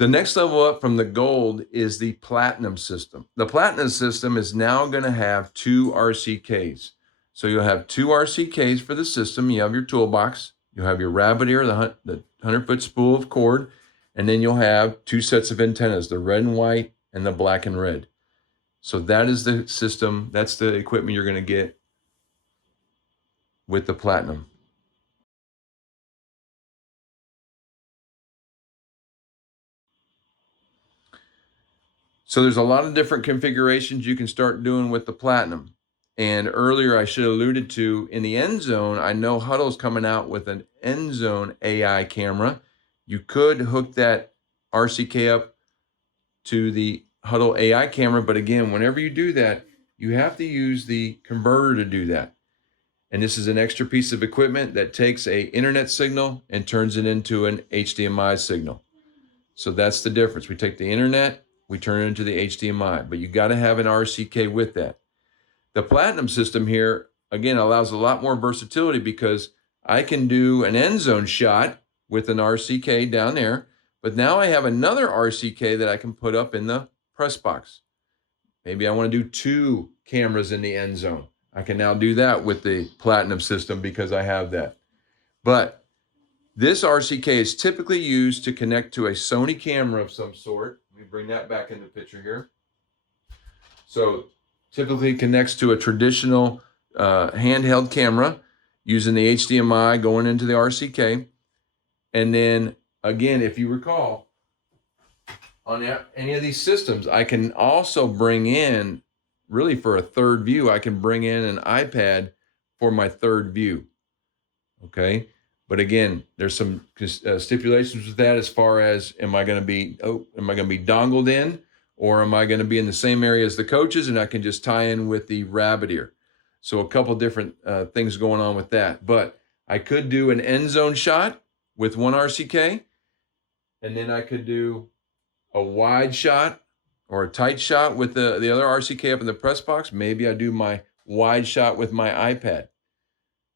The next level up from the gold is the platinum system. The platinum system is now going to have 2 RCKs. So you'll have 2 RCKs for the system. You have your toolbox. You'll have your rabbit ear, the 100-foot spool of cord, and then you'll have 2 sets of antennas, the red and white and the black and red. So that is the system. That's the equipment you're going to get with the platinum. So there's a lot of different configurations you can start doing with the platinum. And earlier I should have alluded to, in the end zone, I know Huddle's coming out with an end zone AI camera. You could hook that RCK up to the Huddle AI camera, but again, whenever you do that, you have to use the converter to do that. And this is an extra piece of equipment that takes a internet signal and turns it into an HDMI signal. So that's the difference. We take the internet, we turn it into the HDMI, but you got to have an RCK with that. The platinum system here, again, allows a lot more versatility because I can do an end zone shot with an RCK down there, but now I have another RCK that I can put up in the press box. Maybe I want to do 2 cameras in the end zone. I can now do that with the platinum system because I have that. But this RCK is typically used to connect to a Sony camera of some sort. Let me bring that back in the picture here. So typically connects to a traditional handheld camera using the HDMI going into the RCK. And then again, if you recall, on any of these systems, I can also bring in, really for a third view, I can bring in an iPad for my third view. Okay. But again, there's some stipulations with that as far as, am I going to be dongled in, or am I going to be in the same area as the coaches and I can just tie in with the rabbit ear? So a couple different things going on with that. But I could do an end zone shot with one RCK, and then I could do a wide shot or a tight shot with the other RCK up in the press box. Maybe I do my wide shot with my iPad.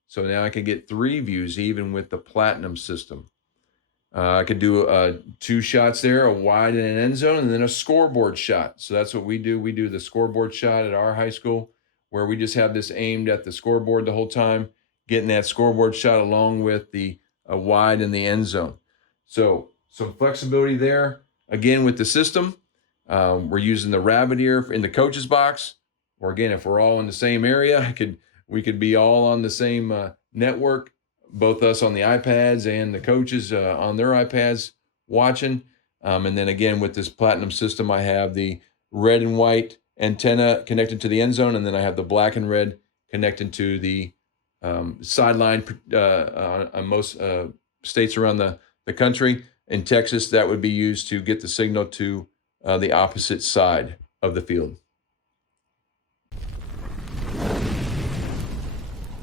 So now I can get 3 views even with the platinum system. I could do 2 shots there, a wide and an end zone, and then a scoreboard shot. So that's what we do. We do the scoreboard shot at our high school, where we just have this aimed at the scoreboard the whole time, getting that scoreboard shot along with the wide and the end zone. So some flexibility there. Again, with the system, we're using the rabbit ear in the coach's box. Or again, if we're all in the same area, we could be all on the same network, both us on the iPads and the coaches on their iPads watching. And then again, with this platinum system, I have the red and white antenna connected to the end zone, and then I have the black and red connected to the sideline on most states around the country. In Texas, that would be used to get the signal to the opposite side of the field.